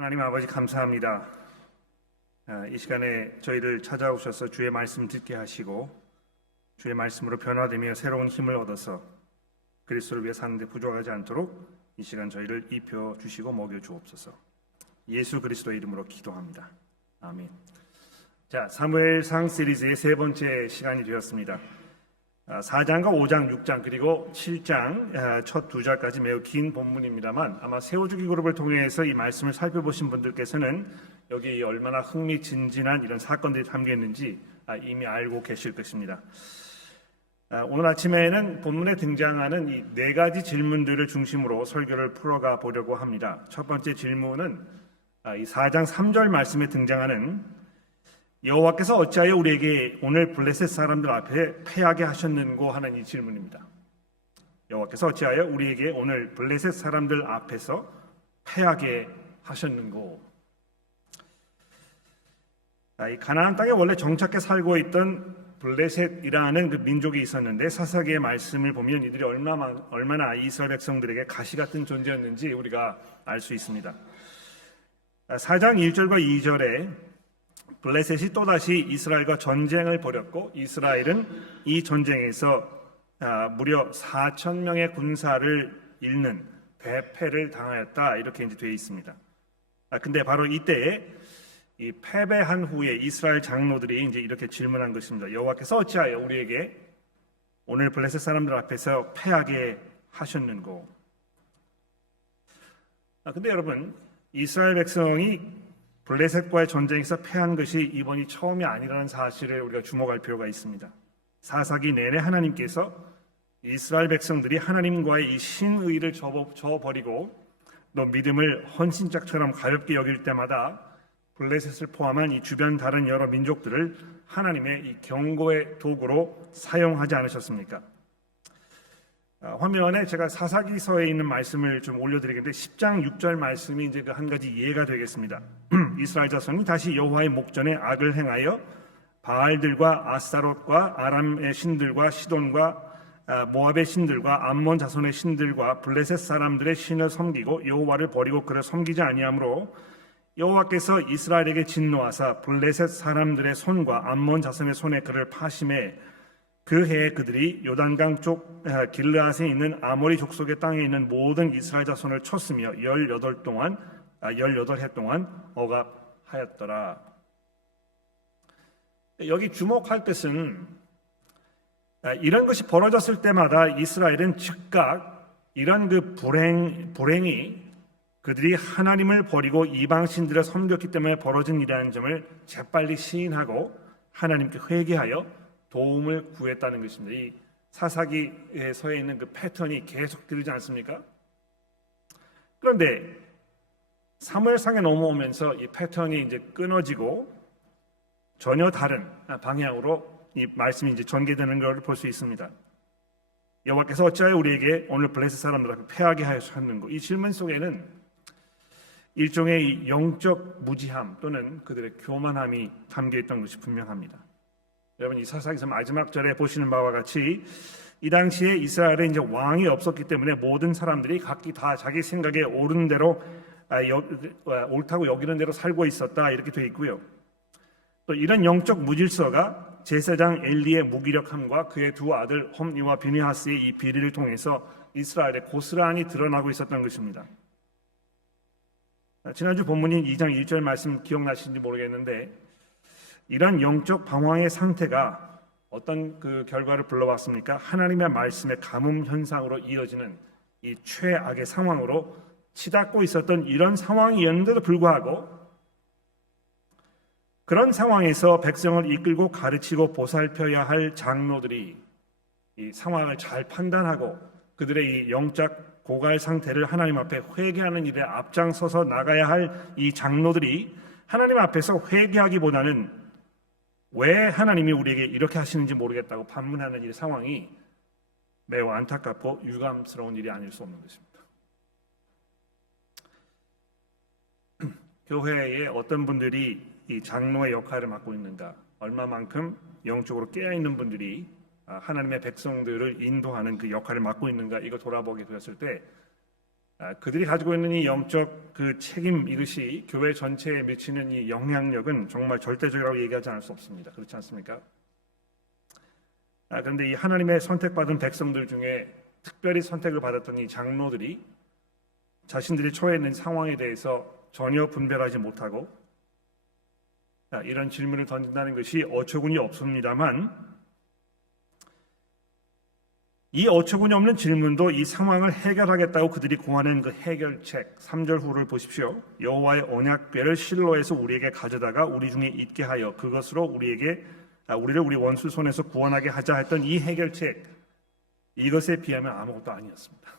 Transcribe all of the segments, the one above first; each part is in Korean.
하나님 아버지 감사합니다. 이 시간에 저희를 찾아오셔서 주의 말씀 듣게 하시고 주의 말씀으로 변화되며 새로운 힘을 얻어서 그리스도를 위해 사는데 부족하지 않도록 이 시간 저희를 입혀 주시고 먹여 주옵소서. 예수 그리스도의 이름으로 기도합니다. 아멘. 자, 사무엘상 시리즈의 세 번째 시간이 되었습니다. 4장과 5장, 6장 그리고 7장 첫 두 절까지 매우 긴 본문입니다만 아마 세워주기 그룹을 통해서 이 말씀을 살펴보신 분들께서는 여기 얼마나 흥미진진한 이런 사건들이 담겨 있는지 이미 알고 계실 것입니다. 오늘 아침에는 본문에 등장하는 이 네 가지 질문들을 중심으로 설교를 풀어가 보려고 합니다. 첫 번째 질문은 이 4장 3절 말씀에 등장하는 여호와께서 어찌하여 우리에게 오늘 블레셋 사람들 앞에 패하게 하셨는고 하는 이 질문입니다. 여호와께서 어찌하여 우리에게 오늘 블레셋 사람들 앞에서 패하게 하셨는고. 이 가나안 땅에 원래 정착해 살고 있던 블레셋이라는 그 민족이 있었는데 사사기의 말씀을 보면 이들이 얼마나 이스라엘 백성들에게 가시 같은 존재였는지 우리가 알 수 있습니다. 4장 1절과 2절에 블레셋이 또다시 이스라엘과 전쟁을 벌였고 이스라엘은 이 전쟁에서 무려 4,000명의 군사를 잃는 대패를 당하였다, 이렇게 이제 되어 있습니다. 근데 바로 이때에 이 패배한 후에 이스라엘 장로들이 이제 이렇게 질문한 것입니다. 여호와께서 어찌하여 우리에게 오늘 블레셋 사람들 앞에서 패하게 하셨는고. 근데 여러분, 이스라엘 백성이 블레셋과의 전쟁에서 패한 것이 이번이 처음이 아니라는 사실을 우리가 주목할 필요가 있습니다. 사사기 내내 하나님께서 이스라엘 백성들이 하나님과의 이 신의를 저버리고 또 믿음을 헌신짝처럼 가볍게 여길 때마다 블레셋을 포함한 이 주변 다른 여러 민족들을 하나님의 이 경고의 도구로 사용하지 않으셨습니까? 화면에 제가 사사기서에 있는 말씀을 좀 올려드리겠는데 10장 6절 말씀이 이제 그 한 가지 이해가 되겠습니다. 이스라엘 자손이 다시 여호와의 목전에 악을 행하여 바알들과 아스타롯과 아람의 신들과 시돈과 모압의 신들과 암몬 자손의 신들과 블레셋 사람들의 신을 섬기고 여호와를 버리고 그를 섬기지 아니하므로 여호와께서 이스라엘에게 진노하사 블레셋 사람들의 손과 암몬 자손의 손에 그를 파심해 그 해에 그들이 요단강 쪽 길르앗에 있는 아모리 족속의 땅에 있는 모든 이스라엘 자손을 쳤으며 18해 동안 억압하였더라. 여기 주목할 것은 이런 것이 벌어졌을 때마다 이스라엘은 즉각 이런 그 불행이 그들이 하나님을 버리고 이방 신들을 섬겼기 때문에 벌어진 일이라는 점을 재빨리 시인하고 하나님께 회개하여 도움을 구했다는 것입니다. 이 사사기서에 있는 그 패턴이 계속 들리지 않습니까? 그런데 사무엘상에 넘어오면서 이 패턴이 이제 끊어지고 전혀 다른 방향으로 이 말씀이 이제 전개되는 것을 볼 수 있습니다. 여호와께서 어찌하여 우리에게 오늘 블레셋 사람들 앞에 패하게 하셨는고. 이 질문 속에는 일종의 이 영적 무지함 또는 그들의 교만함이 담겨 있던 것이 분명합니다. 여러분, 이 사사기서 마지막 절에 보시는 바와 같이 이 당시에 이스라엘에 이제 왕이 없었기 때문에 모든 사람들이 각기 다 자기 생각에 옳은 대로 옳다고 여기는 대로 살고 있었다, 이렇게 되어 있고요. 또 이런 영적 무질서가 제사장 엘리의 무기력함과 그의 두 아들 홈니와 비느하스의 이 비리를 통해서 이스라엘에 고스란히 드러나고 있었던 것입니다. 지난주 본문인 2장 1절 말씀 기억나시는지 모르겠는데 이런 영적 방황의 상태가 어떤 그 결과를 불러왔습니까? 하나님의 말씀의 가뭄 현상으로 이어지는 이 최악의 상황으로 치닫고 있었던 이런 상황이었는데도 불구하고 그런 상황에서 백성을 이끌고 가르치고 보살펴야 할 장로들이 이 상황을 잘 판단하고 그들의 이 영적 고갈 상태를 하나님 앞에 회개하는 일에 앞장서서 나가야 할 이 장로들이 하나님 앞에서 회개하기보다는 왜 하나님이 우리에게 이렇게 하시는지 모르겠다고 반문하는 이 상황이 매우 안타깝고 유감스러운 일이 아닐 수 없는 것입니다. 교회에 어떤 분들이 이 장로의 역할을 맡고 있는가, 얼마만큼 영적으로 깨어있는 분들이 하나님의 백성들을 인도하는 그 역할을 맡고 있는가, 이거 돌아보게 되었을 때 그들이 가지고 있는 이 영적 그 책임, 이것이 교회 전체에 미치는 이 영향력은 정말 절대적이라고 얘기하지 않을 수 없습니다. 그렇지 않습니까? 그런데 이 하나님의 선택받은 백성들 중에 특별히 선택을 받았던 이 장로들이 자신들이 처해 있는 상황에 대해서 전혀 분별하지 못하고 이런 질문을 던진다는 것이 어처구니 없습니다만, 이 어처구니 없는 질문도 이 상황을 해결하겠다고 그들이 구하는 그 해결책, 3절 후를 보십시오. 여호와의 언약궤를 실로에서 우리에게 가져다가 우리 중에 있게 하여 그것으로 우리를 우리 원수 손에서 구원하게 하자 했던 이 해결책, 이것에 비하면 아무것도 아니었습니다.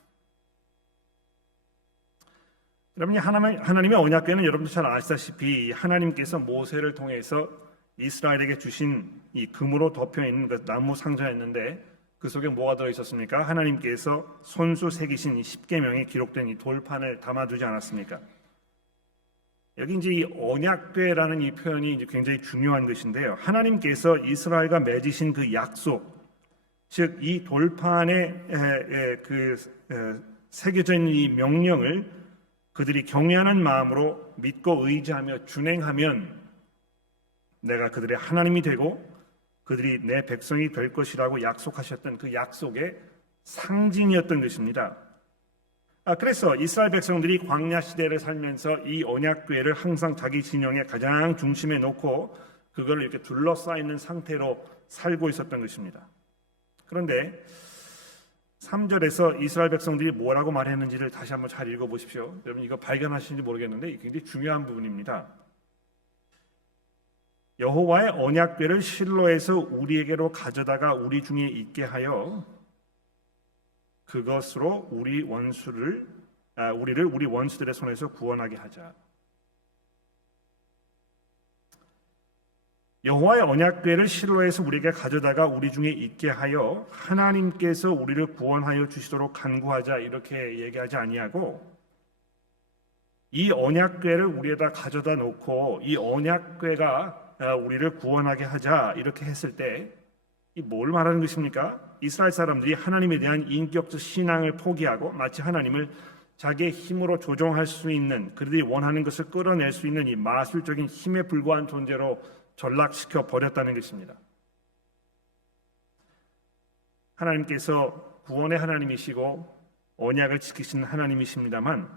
여러분이 하나님의 언약궤는 여러분도 잘 아시다시피 하나님께서 모세를 통해서 이스라엘에게 주신 이 금으로 덮여 있는 그 나무 상자였는데, 그 속에 뭐가 들어 있었습니까? 하나님께서 손수 새기신 이 십계명이 기록된 이 돌판을 담아두지 않았습니까? 여기 이제 이 언약궤라는 이 표현이 이제 굉장히 중요한 것인데요. 하나님께서 이스라엘과 맺으신 그 약속, 즉 이 돌판에 새겨져 있는 이 명령을 그들이 경외하는 마음으로 믿고 의지하며 준행하면 내가 그들의 하나님이 되고 그들이 내 백성이 될 것이라고 약속하셨던 그 약속의 상징이었던 것입니다. 그래서 이스라엘 백성들이 광야 시대를 살면서 이 언약궤를 항상 자기 진영의 가장 중심에 놓고 그걸 이렇게 둘러싸여 있는 상태로 살고 있었던 것입니다. 그런데 3절에서 이스라엘 백성들이 뭐라고 말했는지를 다시 한번 잘 읽어보십시오. 여러분 이거 발견하시는지 모르겠는데 굉장히 중요한 부분입니다. 여호와의 언약궤를 실로에서 우리에게로 가져다가 우리 중에 있게 하여 그것으로 우리를 우리 원수들의 손에서 구원하게 하자. 여호와의 언약궤를 실로에서 우리에게 가져다가 우리 중에 있게 하여 하나님께서 우리를 구원하여 주시도록 간구하자, 이렇게 얘기하지 아니하고 이 언약궤를 우리에다 가져다 놓고 이 언약궤가 우리를 구원하게 하자, 이렇게 했을 때 이 뭘 말하는 것입니까? 이스라엘 사람들이 하나님에 대한 인격적 신앙을 포기하고 마치 하나님을 자기의 힘으로 조종할 수 있는, 그들이 원하는 것을 끌어낼 수 있는 이 마술적인 힘에 불과한 존재로 전락시켜 버렸다는 것입니다. 하나님께서 구원의 하나님이시고 언약을 지키시는 하나님이십니다만,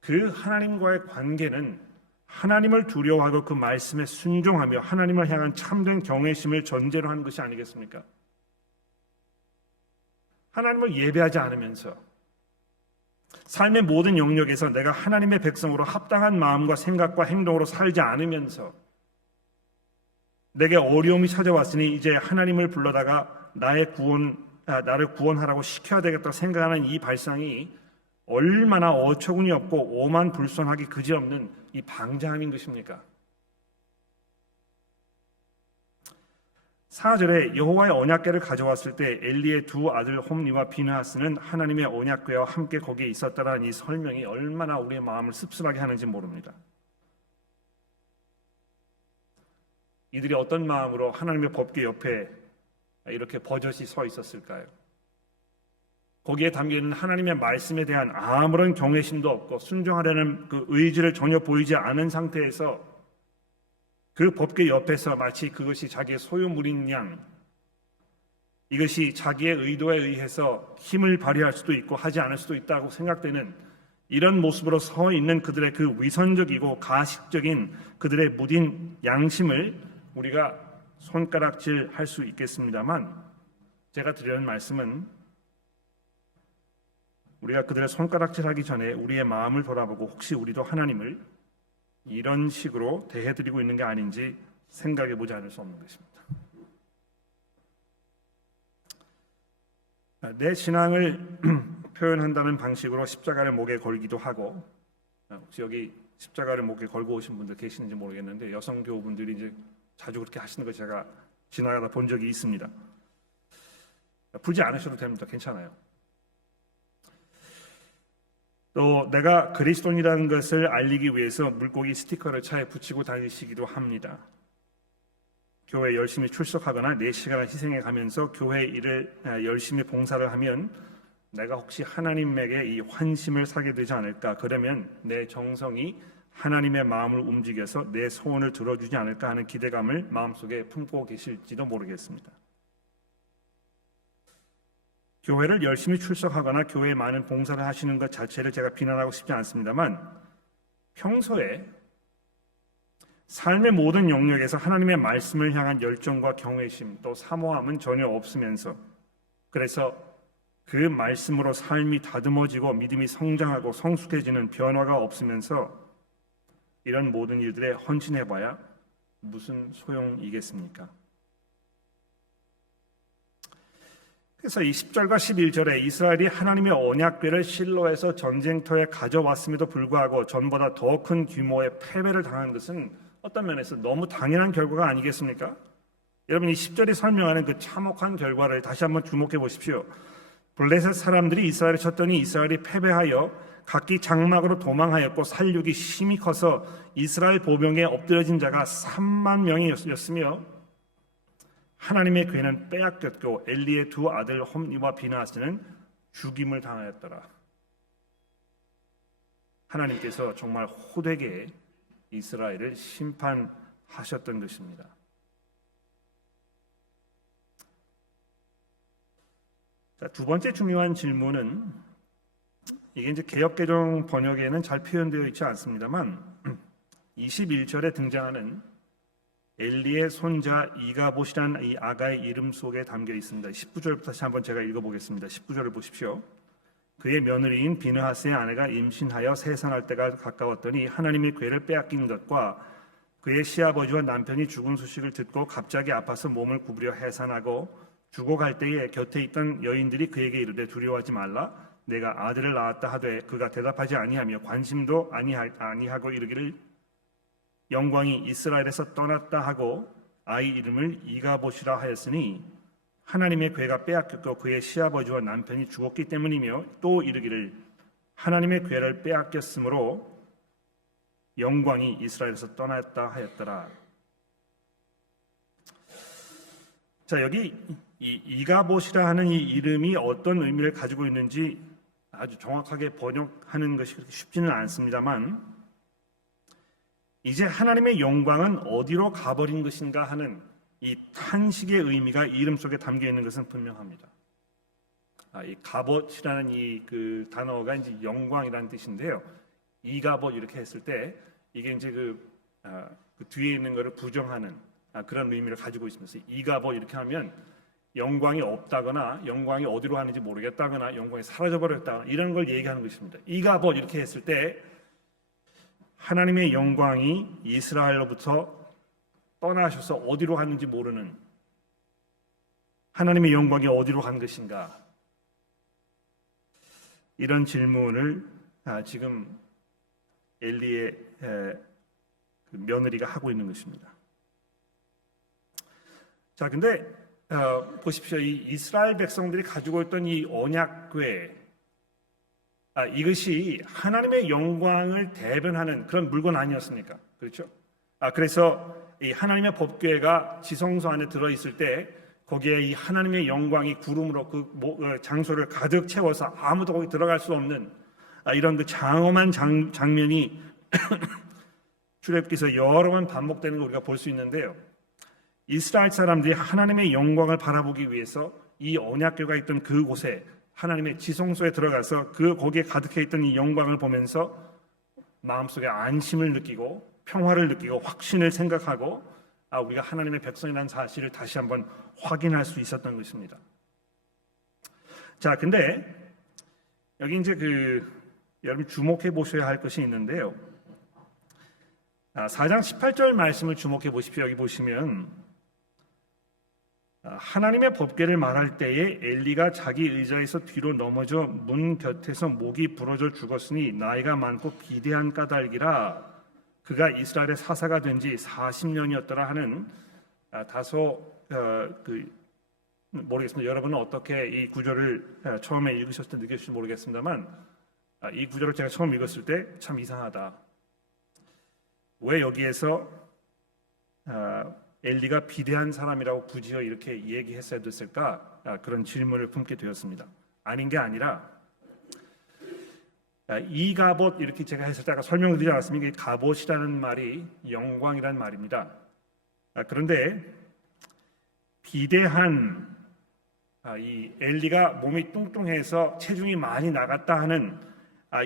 그 하나님과의 관계는 하나님을 두려워하고 그 말씀에 순종하며 하나님을 향한 참된 경외심을 전제로 하는 것이 아니겠습니까? 하나님을 예배하지 않으면서 삶의 모든 영역에서 내가 하나님의 백성으로 합당한 마음과 생각과 행동으로 살지 않으면서 내게 어려움이 찾아왔으니 이제 하나님을 불러다가 나를 구원하라고 시켜야 되겠다고 생각하는 이 발상이 얼마나 어처구니 없고 오만불손하기 그지없는 이 방자함인 것입니까? 4절에 여호와의 언약궤를 가져왔을 때 엘리의 두 아들 홈리와 비느하스는 하나님의 언약궤와 함께 거기에 있었다라는 이 설명이 얼마나 우리의 마음을 씁쓸하게 하는지 모릅니다. 이들이 어떤 마음으로 하나님의 법궤 옆에 이렇게 버젓이 서 있었을까요? 거기에 담겨있는 하나님의 말씀에 대한 아무런 경외심도 없고 순종하려는 그 의지를 전혀 보이지 않은 상태에서 그 법궤 옆에서 마치 그것이 자기의 소유물인 양, 이것이 자기의 의도에 의해서 힘을 발휘할 수도 있고 하지 않을 수도 있다고 생각되는 이런 모습으로 서 있는 그들의 그 위선적이고 가식적인 그들의 무딘 양심을 우리가 손가락질할 수 있겠습니다만, 제가 드리는 말씀은 우리가 그들의 손가락질하기 전에 우리의 마음을 돌아보고 혹시 우리도 하나님을 이런 식으로 대해드리고 있는 게 아닌지 생각해보지 않을 수 없는 것입니다. 내 신앙을 표현한다는 방식으로 십자가를 목에 걸기도 하고, 혹시 여기 십자가를 목에 걸고 오신 분들 계시는지 모르겠는데 여성 교우분들이 이제 자주 그렇게 하시는 거 제가 지나가다 본 적이 있습니다. 풀지 않으셔도 됩니다. 괜찮아요. 또 내가 그리스도인이라는 것을 알리기 위해서 물고기 스티커를 차에 붙이고 다니시기도 합니다. 교회에 열심히 출석하거나 4시간을 희생해 가면서 교회 일을 열심히 봉사를 하면 내가 혹시 하나님에게 이 환심을 사게 되지 않을까? 그러면 내 정성이 하나님의 마음을 움직여서 내 소원을 들어주지 않을까 하는 기대감을 마음속에 품고 계실지도 모르겠습니다. 교회를 열심히 출석하거나 교회에 많은 봉사를 하시는 것 자체를 제가 비난하고 싶지 않습니다만, 평소에 삶의 모든 영역에서 하나님의 말씀을 향한 열정과 경외심 또 사모함은 전혀 없으면서, 그래서 그 말씀으로 삶이 다듬어지고 믿음이 성장하고 성숙해지는 변화가 없으면서 이런 모든 일들에 헌신해봐야 무슨 소용이겠습니까? 그래서 이 10절과 11절에 이스라엘이 하나님의 언약궤를 실로에서 전쟁터에 가져왔음에도 불구하고 전보다 더 큰 규모의 패배를 당한 것은 어떤 면에서 너무 당연한 결과가 아니겠습니까? 여러분, 이 10절이 설명하는 그 참혹한 결과를 다시 한번 주목해 보십시오. 블레셋 사람들이 이스라엘을 쳤더니 이스라엘이 패배하여 각기 장막으로 도망하였고 살육이 심히 커서 이스라엘 보병에 엎드려진 자가 3만 명이었으며 하나님의 궤는 빼앗겼고 엘리의 두 아들 홈니와 비나하스는 죽임을 당하였더라. 하나님께서 정말 호되게 이스라엘을 심판하셨던 것입니다. 자, 두 번째 중요한 질문은, 이게 이제 개역개정 번역에는 잘 표현되어 있지 않습니다만 21절에 등장하는 엘리의 손자 이가봇이라는 이 아가의 이름 속에 담겨 있습니다. 19절부터 다시 한번 제가 읽어보겠습니다. 19절을 보십시오. 그의 며느리인 비느하스의 아내가 임신하여 세산할 때가 가까웠더니 하나님의 궤를 빼앗긴 것과 그의 시아버지와 남편이 죽은 소식을 듣고 갑자기 아파서 몸을 구부려 해산하고 죽어갈 때에 곁에 있던 여인들이 그에게 이르되 두려워하지 말라, 내가 아들을 낳았다 하되 그가 대답하지 아니하며 관심도 아니하고 이르기를 영광이 이스라엘에서 떠났다 하고 아이 이름을 이가봇이라 하였으니 하나님의 궤가 빼앗겼고 그의 시아버지와 남편이 죽었기 때문이며 또 이르기를 하나님의 궤를 빼앗겼으므로 영광이 이스라엘에서 떠났다 하였더라. 자, 여기 이 이가봇이라 하는 이 이름이 어떤 의미를 가지고 있는지 아주 정확하게 번역하는 것이 그렇게 쉽지는 않습니다만, 이제 하나님의 영광은 어디로 가버린 것인가 하는 이 탄식의 의미가 이름 속에 담겨 있는 것은 분명합니다. 이 가봇이라는 이 그 단어가 이제 영광이라는 뜻인데요. 이가봇 이렇게 했을 때 이게 이제 그 뒤에 있는 것을 부정하는 그런 의미를 가지고 있습니다. 이가봇 이렇게 하면 영광이 없다거나 영광이 어디로 가는지 모르겠다거나 영광이 사라져버렸다 이런 걸 얘기하는 것입니다. 이가봇 이렇게 했을 때 하나님의 영광이 이스라엘로부터 떠나셔서 어디로 갔는지 모르는, 하나님의 영광이 어디로 간 것인가, 이런 질문을 지금 엘리의 며느리가 하고 있는 것입니다. 자, 근데 보십시오. 이 이스라엘 백성들이 가지고 있던 이 언약궤, 이것이 하나님의 영광을 대변하는 그런 물건 아니었습니까? 그렇죠? 그래서 이 하나님의 법궤가 지성소 안에 들어 있을 때 거기에 이 하나님의 영광이 구름으로 그 장소를 가득 채워서 아무도 거기 들어갈 수 없는 이런 그 장엄한 장면이 출애굽기에서 여러 번 반복되는 걸 우리가 볼 수 있는데요. 이스라엘 사람들이 하나님의 영광을 바라보기 위해서 이 언약궤가 있던 그곳에 하나님의 지성소에 들어가서 거기에 가득해 있던 이 영광을 보면서 마음속에 안심을 느끼고 평화를 느끼고 확신을 생각하고 우리가 하나님의 백성이라는 사실을 다시 한번 확인할 수 있었던 것입니다. 자, 근데 여기 이제 여러분 주목해 보셔야 할 것이 있는데요. 4장 18절 말씀을 주목해 보십시오. 여기 보시면 하나님의 법궤를 말할 때에 엘리가 자기 의자에서 뒤로 넘어져 문 곁에서 목이 부러져 죽었으니 나이가 많고 비대한 까닭이라 그가 이스라엘의 사사가 된 지 40년이었더라 하는 다소 모르겠습니다. 여러분은 어떻게 이 구절을 처음에 읽으셨을 때 느꼈을지 모르겠습니다만 이 구절을 제가 처음 읽었을 때 참 이상하다. 왜 여기에서 엘리가 비대한 사람이라고 굳이요 이렇게 얘기했어야 됐을까? 그런 질문을 품게 되었습니다. 아닌 게 아니라 이갑옷 이렇게 제가 했을 때 아까 설명드리지 않았습니까? 이 갑옷이라는 말이 영광이라는 말입니다. 그런데 비대한 이 엘리가 몸이 뚱뚱해서 체중이 많이 나갔다 하는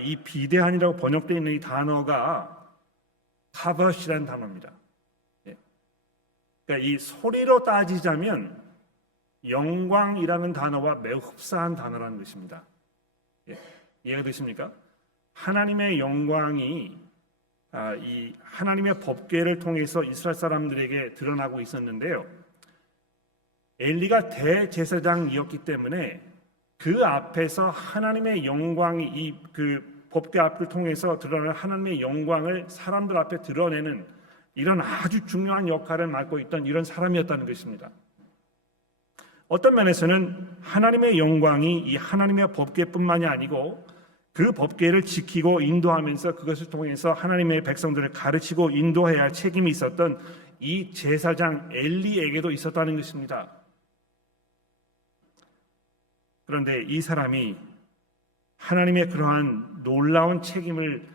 이 비대한이라고 번역되어 있는 이 단어가 카벗이라는 단어입니다. 그러니까 이 소리로 따지자면 영광이라는 단어와 매우 흡사한 단어라는 것입니다. 이해가 되십니까? 하나님의 영광이 이 하나님의 법궤를 통해서 이스라엘 사람들에게 드러나고 있었는데요. 엘리가 대제사장이었기 때문에 그 앞에서 하나님의 영광이 이 그 법궤 앞을 통해서 드러나는 하나님의 영광을 사람들 앞에 드러내는 이런 아주 중요한 역할을 맡고 있던 이런 사람이었다는 것입니다. 어떤 면에서는 하나님의 영광이 이 하나님의 법궤뿐만이 아니고 그 법궤를 지키고 인도하면서 그것을 통해서 하나님의 백성들을 가르치고 인도해야 할 책임이 있었던 이 제사장 엘리에게도 있었다는 것입니다. 그런데 이 사람이 하나님의 그러한 놀라운 책임을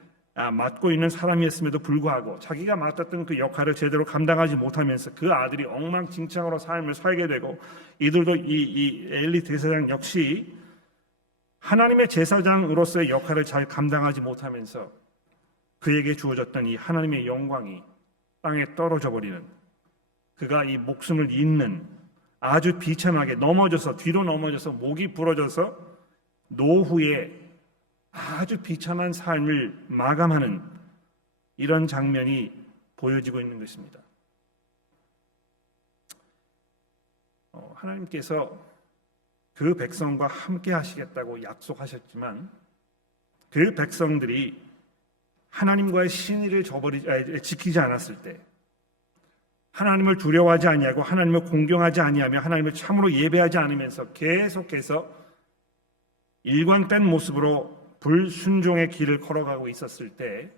맡고 있는 사람이었음에도 불구하고 자기가 맡았던 그 역할을 제대로 감당하지 못하면서 그 아들이 엉망진창으로 삶을 살게 되고 이들도 이 엘리 제사장 역시 하나님의 제사장으로서의 역할을 잘 감당하지 못하면서 그에게 주어졌던 이 하나님의 영광이 땅에 떨어져 버리는, 그가 이 목숨을 잇는, 아주 비참하게 넘어져서 뒤로 넘어져서 목이 부러져서 노후에 아주 비참한 삶을 마감하는 이런 장면이 보여지고 있는 것입니다. 하나님께서 그 백성과 함께 하시겠다고 약속하셨지만 그 백성들이 하나님과의 신의를 지키지 않았을 때, 하나님을 두려워하지 아니하고 하나님을 공경하지 아니하며 하나님을 참으로 예배하지 않으면서 계속해서 일관된 모습으로 불순종의 길을 걸어가고 있었을 때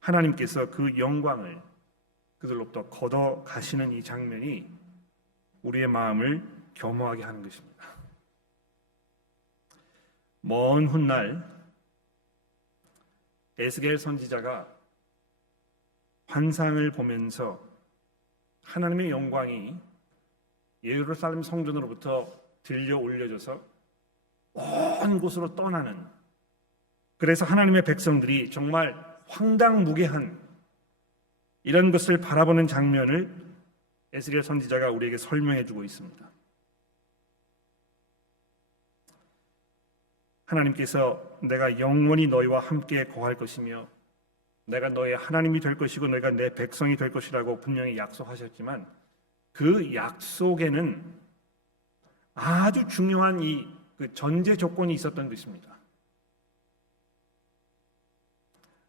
하나님께서 그 영광을 그들로부터 걷어 가시는 이 장면이 우리의 마음을 겸허하게 하는 것입니다. 먼 훗날 에스겔 선지자가 환상을 보면서 하나님의 영광이 예루살렘 성전으로부터 들려 올려져서 온 곳으로 떠나는, 그래서 하나님의 백성들이 정말 황당무계한 이런 것을 바라보는 장면을 에스겔 선지자가 우리에게 설명해 주고 있습니다. 하나님께서 내가 영원히 너희와 함께 거할 것이며 내가 너의 하나님이 될 것이고 너희가 내 백성이 될 것이라고 분명히 약속하셨지만 그 약속에는 아주 중요한 그 전제 조건이 있었던 것입니다.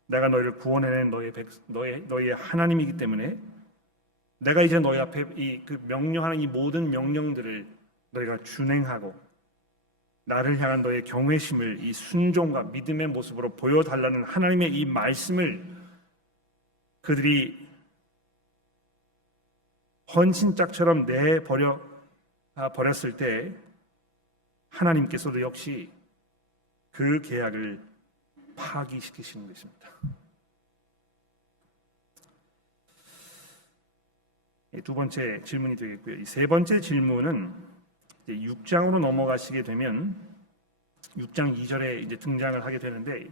내가 너희를 구원해낸 너희의 하나님이기 때문에 내가 이제 너희 앞에 그 명령하는 이 모든 명령들을 너희가 준행하고 나를 향한 너의 경외심을 이 순종과 믿음의 모습으로 보여달라는 하나님의 이 말씀을 그들이 헌신짝처럼 버렸을 때 하나님께서도 역시 그 계약을 파기시키시는 것입니다. 두 번째 질문이 되겠고요. 이 세 번째 질문은 6장으로 넘어가시게 되면 6장 2절에 이제 등장을 하게 되는데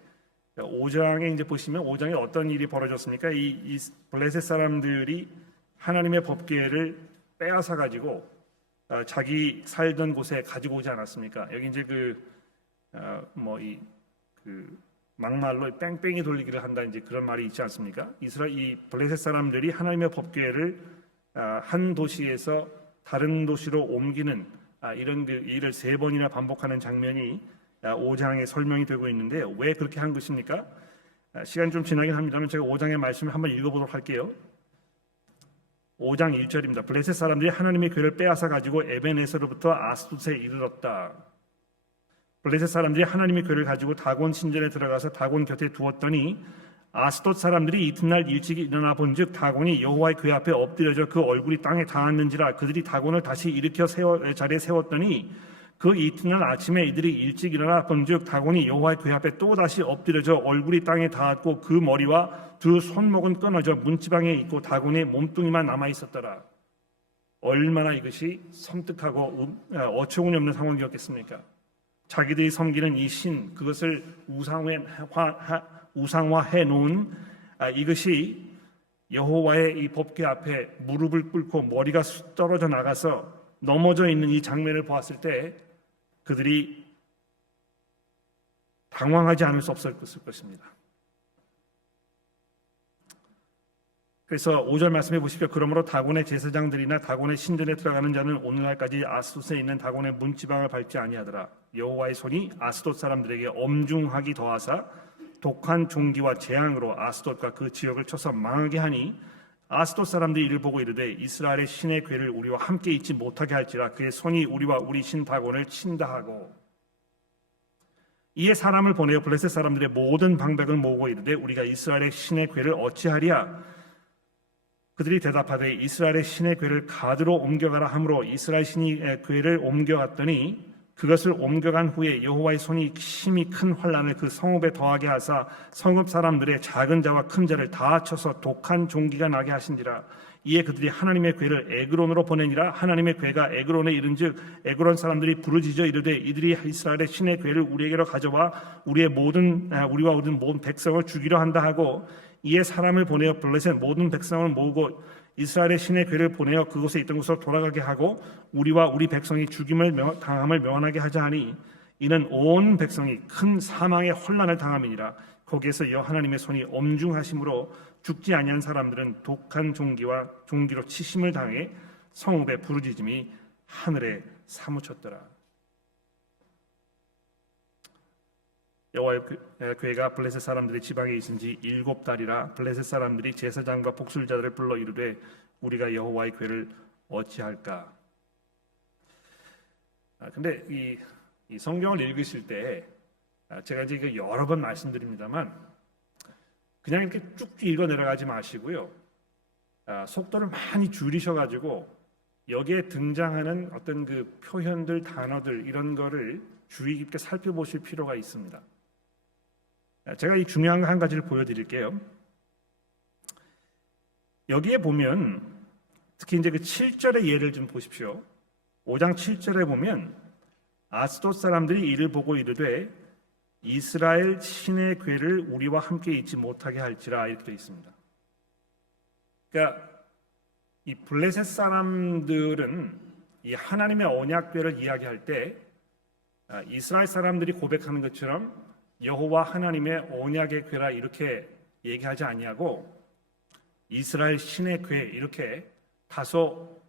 5장에 이제 보시면 5장에 어떤 일이 벌어졌습니까? 이 블레셋 사람들이 하나님의 법궤를 빼앗아 가지고 자기 살던 곳에 가지고 오지 않았습니까? 여기 이제 막말로 뺑뺑이 돌리기를 한다 이제 그런 말이 있지 않습니까? 이 블레셋 사람들이 하나님의 법궤를 한 도시에서 다른 도시로 옮기는 이런 일을 3번이나 반복하는 장면이 5장에 설명이 되고 있는데 왜 그렇게 한 것입니까? 시간이 좀 지나긴 합니다만 제가 5장의 말씀을 한번 읽어보도록 할게요. 5장 1절입니다. 블레셋 사람들이 하나님의 궤를 빼앗아 가지고 에벤에서로부터 아스돗에 이르렀다. 블레셋 사람들이 하나님의 궤를 가지고 다곤 신전에 들어가서 다곤 곁에 두었더니 아스돗 사람들이 이튿날 일찍 일어나 본즉 다곤이 여호와의 궤 앞에 엎드려져 그 얼굴이 땅에 닿았는지라. 그들이 다곤을 다시 일으켜 자리에 세웠더니 그 그 이튿날 아침에 이들이 일찍 일어나 본즉 다곤이 여호와의 궤 앞에 또다시 엎드려져 얼굴이 땅에 닿았고 그 머리와 두 손목은 끊어져 문지방에 있고 다곤의 몸뚱이만 남아 있었더라. 얼마나 이것이 섬뜩하고 어처구니 없는 상황이었겠습니까? 자기들이 섬기는 이 신, 그것을 우상화해 놓은 이것이 여호와의 이 법궤 앞에 무릎을 꿇고 머리가 떨어져 나가서 넘어져 있는 이 장면을 보았을 때 그들이 당황하지 않을 수 없을 것입니다. 그래서 5절 말씀해 보십시오. 그러므로 다곤의 제사장들이나 다곤의 신전에 들어가는 자는 오늘날까지 아스돗에 있는 다곤의 문지방을 밟지 아니하더라. 여호와의 손이 아스돗 사람들에게 엄중하기 더하사 독한 종기와 재앙으로 아스돗과 그 지역을 쳐서 망하게 하니 아스돗 사람들이 이를 보고 이르되 이스라엘의 신의 궤를 우리와 함께 있지 못하게 할지라 그의 손이 우리와 우리 신 다곤을 친다 하고 이에 사람을 보내어 블레셋 사람들의 모든 방백을 모으고 이르되 우리가 이스라엘의 신의 궤를 어찌하리야? 그들이 대답하되 이스라엘의 신의 궤를 가드로 옮겨가라 하므로 이스라엘 신의 궤를 옮겨갔더니 그것을 옮겨간 후에 여호와의 손이 심히 큰 환난을 그 성읍에 더하게 하사 성읍 사람들의 작은 자와 큰 자를 다 쳐서 독한 종기가 나게 하신지라. 이에 그들이 하나님의 궤를 에그론으로 보내니라. 하나님의 궤가 에그론에 이른즉 에그론 사람들이 부르짖어 이르되 이들이 이스라엘의 신의 궤를 우리에게로 가져와 우리와 모든 백성을 죽이려 한다 하고 이에 사람을 보내어 블레셋 모든 백성을 모으고 이스라엘의 신의 궤를 보내어 그곳에 있던 곳으로 돌아가게 하고 우리와 우리 백성이 죽임을 당함을 명하게 하자 하니 이는 온 백성이 큰 사망의 혼란을 당함이니라. 거기에서 여호와 하나님의 손이 엄중하심으로 죽지 아니한 사람들은 독한 종기로 치심을 당해 성읍의 부르짖음이 하늘에 사무쳤더라. 여호와의 궤가 블레셋 사람들의 지방에 있은 지 7달이라 블레셋 사람들이 제사장과 복술자들을 불러 이르되 우리가 여호와의 궤를 어찌할까? 근데 이 성경을 읽으실 때 제가 이제 여러 번 말씀드립니다만 그냥 이렇게 쭉 읽어 내려가지 마시고요. 속도를 많이 줄이셔가지고 여기에 등장하는 어떤 그 표현들, 단어들 이런 거를 주의 깊게 살펴보실 필요가 있습니다. 제가 이 중요한 한 가지를 보여드릴게요. 여기에 보면 특히 이제 그 7절의 예를 좀 보십시오. 5장 7절에 보면 아스돗 사람들이 이를 보고 이르되 이스라엘 신의 궤를 우리와 함께 있지 못하게 할지라 이렇게 되어 있습니다. 그러니까 이 블레셋 사람들은 이 하나님의 언약궤를 이야기할 때 이스라엘 사람들이 고백하는 것처럼 여호와 하나님의 언약의 궤라 이렇게 얘기하지 아니하고 이스라엘 신의 궤 이렇게 다소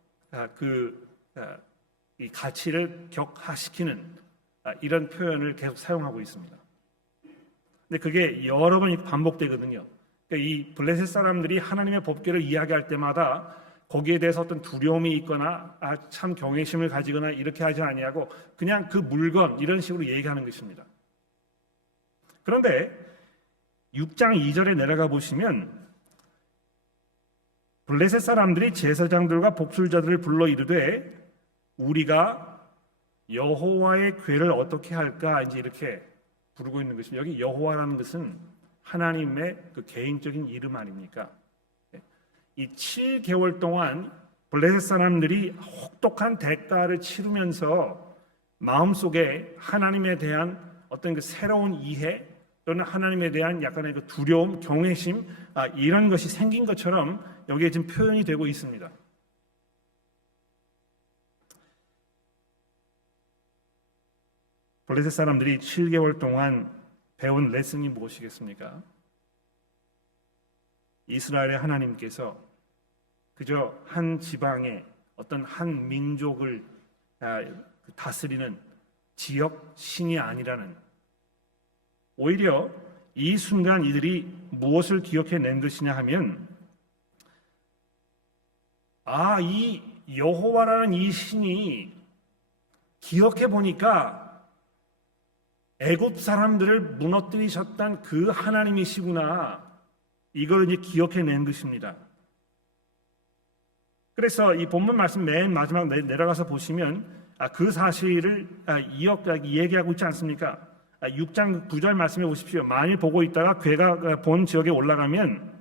이 가치를 격하시키는 이런 표현을 계속 사용하고 있습니다. 근데 그게 여러 번 반복되거든요. 그러니까 이 블레셋 사람들이 하나님의 법궤를 이야기할 때마다 거기에 대해서 어떤 두려움이 있거나 참 경외심을 가지거나 이렇게 하지 아니하고 그냥 그 물건 이런 식으로 얘기하는 것입니다. 그런데 6장 2절에 내려가 보시면 블레셋 사람들이 제사장들과 복술자들을 불러 이르되 우리가 여호와의 궤를 어떻게 할까 이제 이렇게 부르고 있는 것입니다. 여기 여호와라는 것은 하나님의 그 개인적인 이름 아닙니까? 이 7개월 동안 블레셋 사람들이 혹독한 대가를 치르면서 마음속에 하나님에 대한 어떤 그 새로운 이해 또는 하나님에 대한 약간의 그 두려움, 경외심 이런 것이 생긴 것처럼 여기에 지금 표현이 되고 있습니다. 블레셋 사람들이 7개월 동안 배운 레슨이 무엇이겠습니까? 이스라엘의 하나님께서 그저 한 지방의 어떤 한 민족을 다스리는 지역 신이 아니라는, 오히려 이 순간 이들이 무엇을 기억해낸 것이냐 하면 이 여호와라는 이 신이 기억해 보니까 애굽 사람들을 무너뜨리셨던 그 하나님이시구나, 이걸 이제 기억해낸 것입니다. 그래서 이 본문 말씀 맨 마지막 내려가서 보시면 그 사실을 얘기하고 있지 않습니까? 6장 9절 말씀해 보십시오. 만일 보고 있다가 괴가 본 지역에 올라가면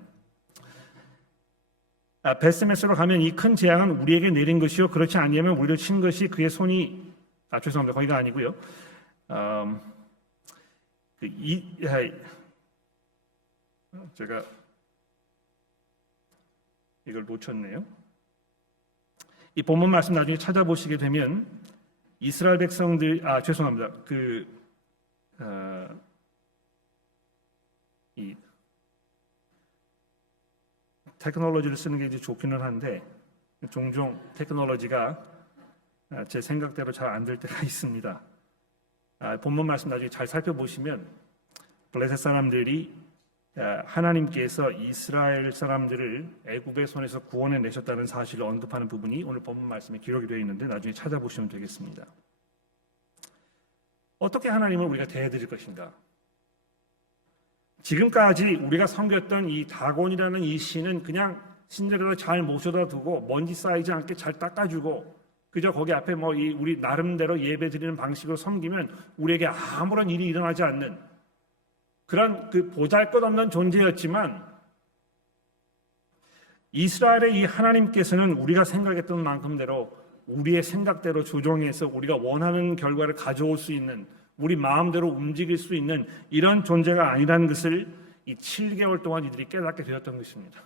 베스메스로 가면 이 큰 재앙은 우리에게 내린 것이요 그렇지 아니하면 우리를 친 것이 그의 손이 죄송합니다. 거기가 아니고요. 제가 이걸 놓쳤네요. 이 본문 말씀 나중에 찾아보시게 되면 이스라엘 백성들 죄송합니다. 이 테크놀로지를 쓰는 게 이제 좋기는 한데 종종 테크놀로지가 제 생각대로 잘 안 될 때가 있습니다. 본문 말씀 나중에 잘 살펴보시면 블레셋 사람들이 하나님께서 이스라엘 사람들을 애굽의 손에서 구원해 내셨다는 사실을 언급하는 부분이 오늘 본문 말씀에 기록이 되어 있는데 나중에 찾아보시면 되겠습니다. 어떻게 하나님을 우리가 대해드릴 것인가? 지금까지 우리가 섬겼던 이 다곤이라는 이 신은 그냥 신들을 잘 모셔다 두고 먼지 쌓이지 않게 잘 닦아주고 그저 거기 앞에 우리 나름대로 예배 드리는 방식으로 섬기면 우리에게 아무런 일이 일어나지 않는 그런 보잘것없는 존재였지만 이스라엘의 이 하나님께서는 우리가 생각했던 만큼대로 우리의 생각대로 조정해서 우리가 원하는 결과를 가져올 수 있는 우리 마음대로 움직일 수 있는 이런 존재가 아니라는 것을 이 7개월 동안 이들이 깨닫게 되었던 것입니다.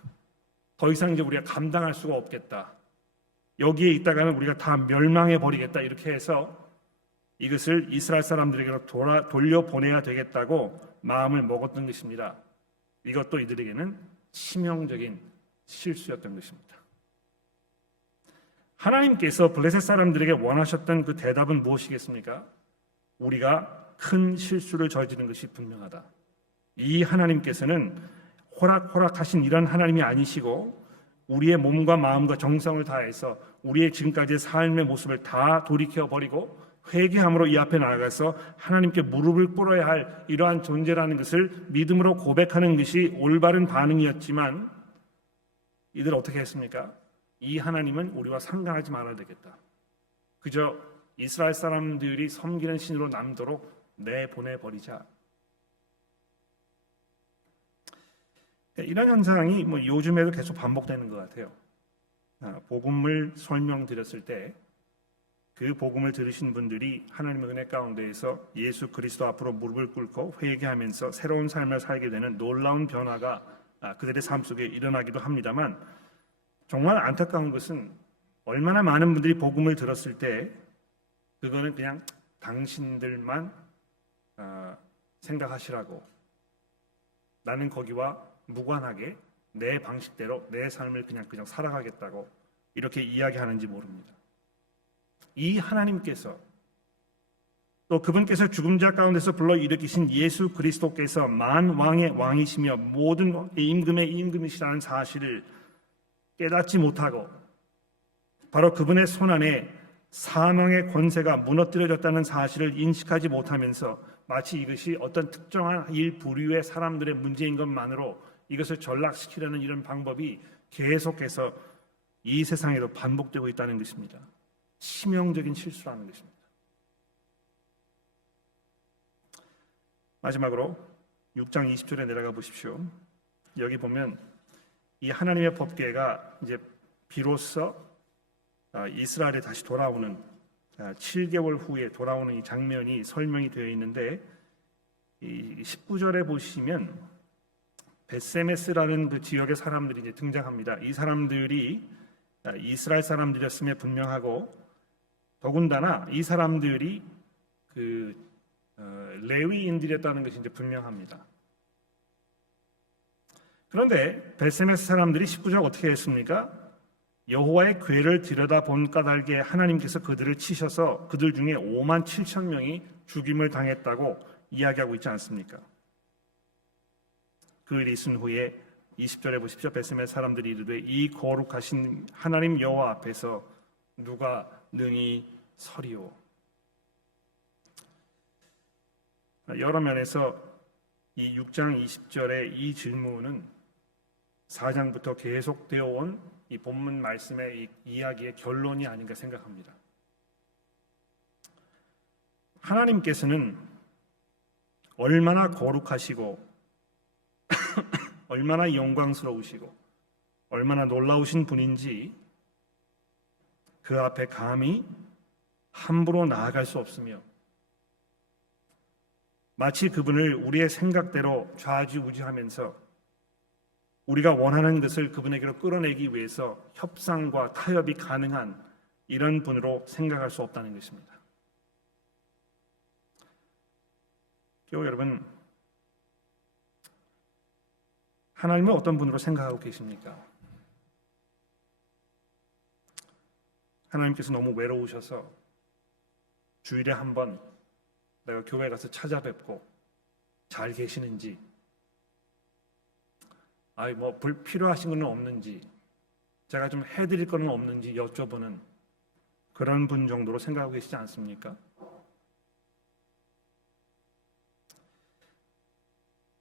더 이상 이제 우리가 감당할 수가 없겠다. 여기에 있다가는 우리가 다 멸망해 버리겠다. 이렇게 해서 이것을 이스라엘 사람들에게로 돌려보내야 되겠다고 마음을 먹었던 것입니다. 이것도 이들에게는 치명적인 실수였던 것입니다. 하나님께서 블레셋 사람들에게 원하셨던 그 대답은 무엇이겠습니까? 우리가 큰 실수를 저지른 것이 분명하다. 이 하나님께서는 호락호락하신 이런 하나님이 아니시고 우리의 몸과 마음과 정성을 다해서 우리의 지금까지의 삶의 모습을 다 돌이켜버리고 회개함으로 이 앞에 나아가서 하나님께 무릎을 꿇어야 할 이러한 존재라는 것을 믿음으로 고백하는 것이 올바른 반응이었지만 이들 어떻게 했습니까? 이 하나님은 우리와 상관하지 말아야 되겠다. 그저 이스라엘 사람들이 섬기는 신으로 남도록 내보내버리자. 이런 현상이 요즘에도 계속 반복되는 것 같아요. 복음을 설명드렸을 때 그 복음을 들으신 분들이 하나님의 은혜 가운데에서 예수 그리스도 앞으로 무릎을 꿇고 회개하면서 새로운 삶을 살게 되는 놀라운 변화가 그들의 삶 속에 일어나기도 합니다만 정말 안타까운 것은 얼마나 많은 분들이 복음을 들었을 때 그거는 그냥 당신들만 생각하시라고 나는 거기와 무관하게 내 방식대로 내 삶을 그냥 살아가겠다고 이렇게 이야기하는지 모릅니다. 이 하나님께서 또 그분께서 죽은 자 가운데서 불러일으키신 예수 그리스도께서 만왕의 왕이시며 모든 임금의 임금이시라는 사실을 깨닫지 못하고 바로 그분의 손안에 사망의 권세가 무너뜨려졌다는 사실을 인식하지 못하면서 마치 이것이 어떤 특정한 일부류의 사람들의 문제인 것만으로 이것을 전락시키려는 이런 방법이 계속해서 이 세상에도 반복되고 있다는 것입니다. 치명적인 실수라는 것입니다. 마지막으로 6장 20절에 내려가 보십시오. 여기 보면 이 하나님의 법궤가 이제 비로소 이스라엘에 다시 돌아오는 7개월 후에 돌아오는 이 장면이 설명이 되어 있는데 이 19절에 보시면 베세메스라는 그 지역의 사람들이 이제 등장합니다. 이 사람들이 이스라엘 사람들이었음에 분명하고 더군다나 이 사람들이 레위인들이었다는 것이 이제 분명합니다. 그런데 베세메스 사람들이 19절 어떻게 했습니까? 여호와의 궤를 들여다본 까닭에 하나님께서 그들을 치셔서 그들 중에 5만 7천 명이 죽임을 당했다고 이야기하고 있지 않습니까? 그 일이 있은 후에 20절에 보십시오. 베세메스 사람들이 이르되 이 거룩하신 하나님 여호와 앞에서 누가 능히 서리오. 여러 면에서 이 6장 20절의 이 질문은 4장부터 계속되어 온 이 본문 말씀의 이 이야기의 결론이 아닌가 생각합니다. 하나님께서는 얼마나 거룩하시고 얼마나 영광스러우시고 얼마나 놀라우신 분인지 그 앞에 감히 함부로 나아갈 수 없으며 마치 그분을 우리의 생각대로 좌지우지하면서 우리가 원하는 것을 그분에게로 끌어내기 위해서 협상과 타협이 가능한 이런 분으로 생각할 수 없다는 것입니다. 교우 여러분, 하나님은 어떤 분으로 생각하고 계십니까? 하나님께서 너무 외로우셔서 주일에 한 번 내가 교회 가서 찾아뵙고 잘 계시는지, 뭐 필요하신 건 없는지, 제가 좀 해드릴 건 없는지 여쭤보는 그런 분 정도로 생각하고 계시지 않습니까?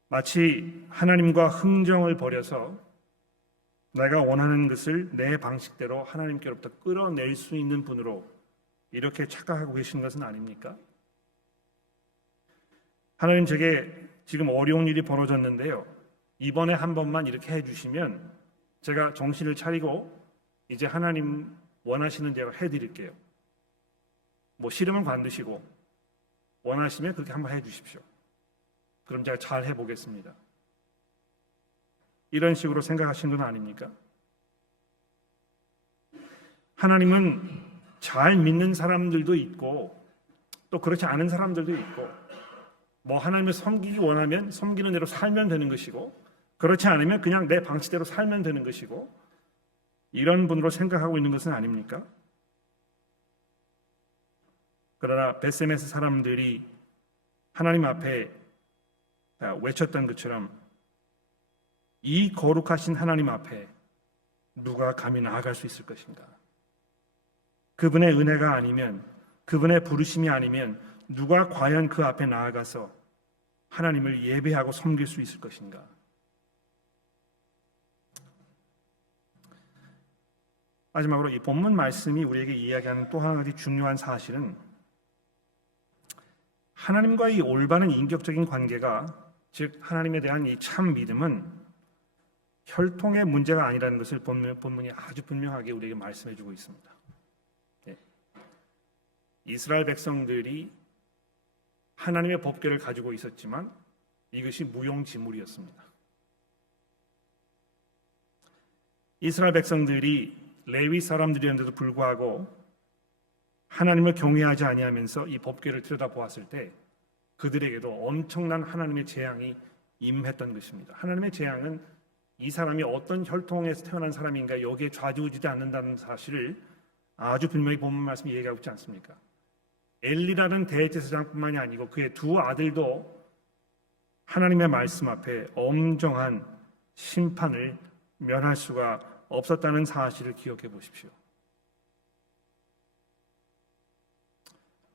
마치 하나님과 흥정을 벌여서 내가 원하는 것을 내 방식대로 하나님께로부터 끌어낼 수 있는 분으로 이렇게 착각하고 계신 것은 아닙니까? 하나님, 제게 지금 어려운 일이 벌어졌는데요, 이번에 한 번만 이렇게 해주시면 제가 정신을 차리고 이제 하나님 원하시는 대로 해드릴게요. 뭐 싫으면 관두시고 원하시면 그렇게 한번 해주십시오. 그럼 제가 잘 해보겠습니다. 이런 식으로 생각하시는 건 아닙니까? 하나님은 잘 믿는 사람들도 있고 또 그렇지 않은 사람들도 있고, 뭐 하나님을 섬기기 원하면 섬기는 대로 살면 되는 것이고, 그렇지 않으면 그냥 내 방식대로 살면 되는 것이고, 이런 분으로 생각하고 있는 것은 아닙니까? 그러나 베세메스 사람들이 하나님 앞에 외쳤던 것처럼 이 거룩하신 하나님 앞에 누가 감히 나아갈 수 있을 것인가? 그분의 은혜가 아니면, 그분의 부르심이 아니면 누가 과연 그 앞에 나아가서 하나님을 예배하고 섬길 수 있을 것인가? 마지막으로 이 본문 말씀이 우리에게 이야기하는 또 한 가지 중요한 사실은, 하나님과 이 올바른 인격적인 관계가, 즉 하나님에 대한 이 참 믿음은 혈통의 문제가 아니라는 것을 본문이 아주 분명하게 우리에게 말씀해주고 있습니다. 이스라엘 백성들이 하나님의 법궤를 가지고 있었지만 이것이 무용지물이었습니다. 이스라엘 백성들이 레위 사람들이었는데도 불구하고 하나님을 경외하지 아니하면서 이 법궤를 들여다보았을 때 그들에게도 엄청난 하나님의 재앙이 임했던 것입니다. 하나님의 재앙은 이 사람이 어떤 혈통에서 태어난 사람인가 여기에 좌지우지지 않는다는 사실을 아주 분명히 본문 말씀이 얘기하고 있지 않습니까? 엘리라는 대제사장뿐만이 아니고 그의 두 아들도 하나님의 말씀 앞에 엄정한 심판을 면할 수가 없었다는 사실을 기억해 보십시오.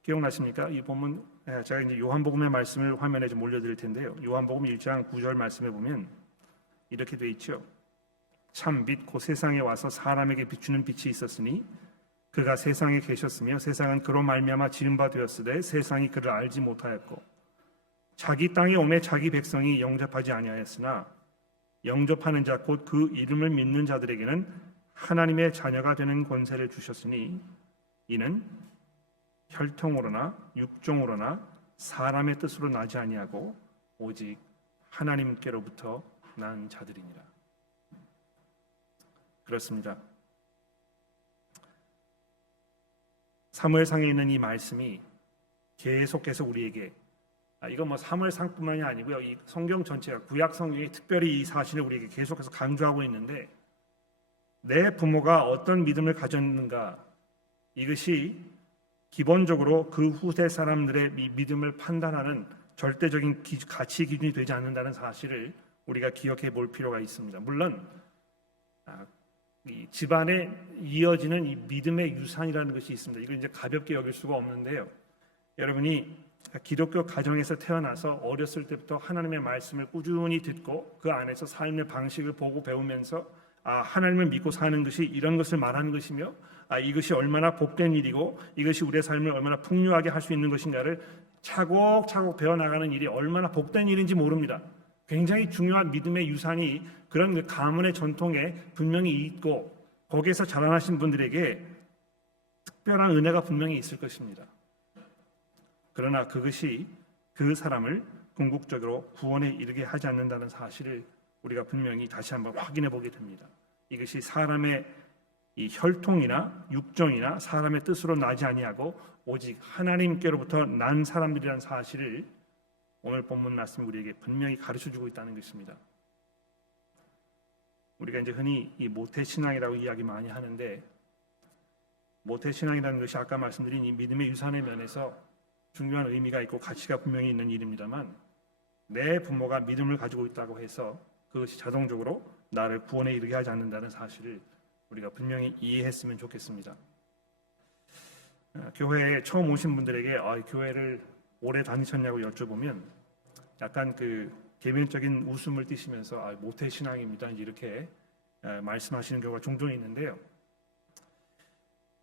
기억나십니까? 이 본문, 제가 이제 요한복음의 말씀을 화면에 좀 올려드릴 텐데요. 요한복음 1장 9절 말씀에 보면 이렇게 돼 있죠. 참 빛 곧 세상에 와서 사람에게 비추는 빛이 있었으니 그가 세상에 계셨으며 세상은 그로 말미암아 지은 바 되었으되 세상이 그를 알지 못하였고 자기 땅에 오매 자기 백성이 영접하지 아니하였으나 영접하는 자 곧 그 이름을 믿는 자들에게는 하나님의 자녀가 되는 권세를 주셨으니 이는 혈통으로나 육종으로나 사람의 뜻으로 나지 아니하고 오직 하나님께로부터 난 자들이니라. 그렇습니다. 사무엘상에 있는 이 말씀이 계속해서 우리에게, 이건 뭐 사무엘상뿐만이 아니고요, 이 성경 전체가, 구약 성경이 특별히 이 사실을 우리에게 계속해서 강조하고 있는데, 내 부모가 어떤 믿음을 가졌는가, 이것이 기본적으로 그 후세 사람들의 믿음을 판단하는 절대적인 가치 기준이 되지 않는다는 사실을 우리가 기억해 볼 필요가 있습니다. 물론 이 집안에 이어지는 이 믿음의 유산이라는 것이 있습니다. 이걸 이제 가볍게 여길 수가 없는데요. 여러분이 기독교 가정에서 태어나서 어렸을 때부터 하나님의 말씀을 꾸준히 듣고 그 안에서 삶의 방식을 보고 배우면서 하나님을 믿고 사는 것이 이런 것을 말하는 것이며 이것이 얼마나 복된 일이고 이것이 우리의 삶을 얼마나 풍요하게 할 수 있는 것인가를 차곡차곡 배워나가는 일이 얼마나 복된 일인지 모릅니다. 굉장히 중요한 믿음의 유산이 그런 그 가문의 전통에 분명히 있고 거기에서 자라나신 분들에게 특별한 은혜가 분명히 있을 것입니다. 그러나 그것이 그 사람을 궁극적으로 구원에 이르게 하지 않는다는 사실을 우리가 분명히 다시 한번 확인해 보게 됩니다. 이것이 사람의 이 혈통이나 육정이나 사람의 뜻으로 나지 아니하고 오직 하나님께로부터 난 사람들이라는 사실을 오늘 본문 말씀이 우리에게 분명히 가르쳐주고 있다는 것입니다. 우리가 이제 흔히 이 모태신앙이라고 이야기 많이 하는데 모태신앙이라는 것이 아까 말씀드린 이 믿음의 유산의 면에서 중요한 의미가 있고 가치가 분명히 있는 일입니다만 내 부모가 믿음을 가지고 있다고 해서 그것이 자동적으로 나를 구원에 이르게 하지 않는다는 사실을 우리가 분명히 이해했으면 좋겠습니다. 교회에 처음 오신 분들에게 교회를 오래 다니셨냐고 여쭤보면 약간 그 개면적인 웃음을 띠시면서 모태신앙입니다 이렇게 말씀하시는 경우가 종종 있는데요.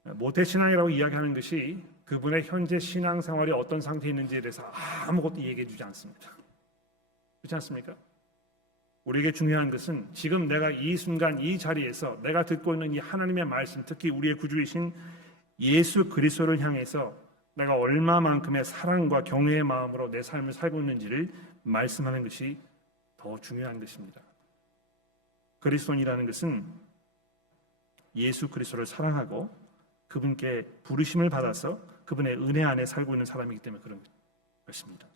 모태신앙이라고 이야기하는 것이 그분의 현재 신앙생활이 어떤 상태에 있는지에 대해서 아무것도 얘기해 주지 않습니다. 그렇지 않습니까? 우리에게 중요한 것은 지금 내가 이 순간 이 자리에서 내가 듣고 있는 이 하나님의 말씀, 특히 우리의 구주이신 예수 그리스도를 향해서 내가 얼마만큼의 사랑과 경외의 마음으로 내 삶을 살고 있는지를 말씀하는 것이 더 중요한 것입니다. 그리스도인이라는 것은 예수 그리스도를 사랑하고 그분께 부르심을 받아서 그분의 은혜 안에 살고 있는 사람이기 때문에 그런 것입니다.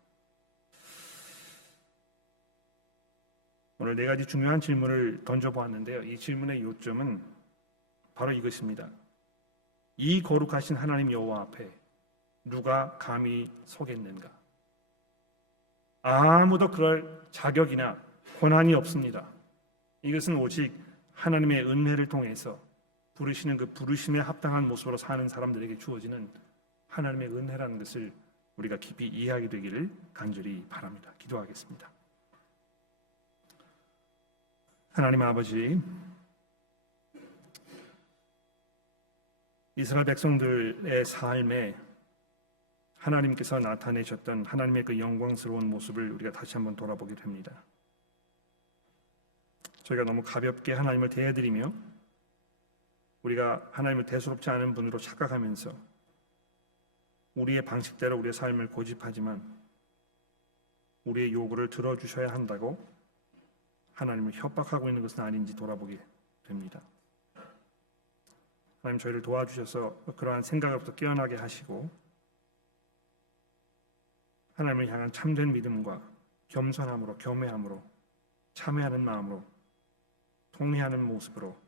오늘 네 가지 중요한 질문을 던져보았는데요. 이 질문의 요점은 바로 이것입니다. 이 거룩하신 하나님 여호와 앞에 누가 감히 서겠는가? 아무도 그럴 자격이나 권한이 없습니다. 이것은 오직 하나님의 은혜를 통해서 부르시는 그 부르심에 합당한 모습으로 사는 사람들에게 주어지는 하나님의 은혜라는 것을 우리가 깊이 이해하게 되기를 간절히 바랍니다. 기도하겠습니다. 하나님 아버지, 이스라엘 백성들의 삶에 하나님께서 나타내셨던 하나님의 그 영광스러운 모습을 우리가 다시 한번 돌아보게 됩니다. 저희가 너무 가볍게 하나님을 대해드리며 우리가 하나님을 대수롭지 않은 분으로 착각하면서 우리의 방식대로 우리의 삶을 고집하지만 우리의 요구를 들어주셔야 한다고 하나님을 협박하고 있는 것은 아닌지 돌아보게 됩니다. 하나님 저희를 도와주셔서 그러한 생각으로부터 깨어나게 하시고 하나님을 향한 참된 믿음과 겸손함으로 겸허함으로 참회하는 마음으로 통회하는 모습으로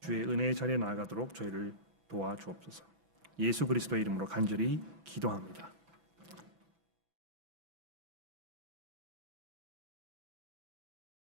주의 은혜의 자리에 나아가도록 저희를 도와주옵소서. 예수 그리스도의 이름으로 간절히 기도합니다.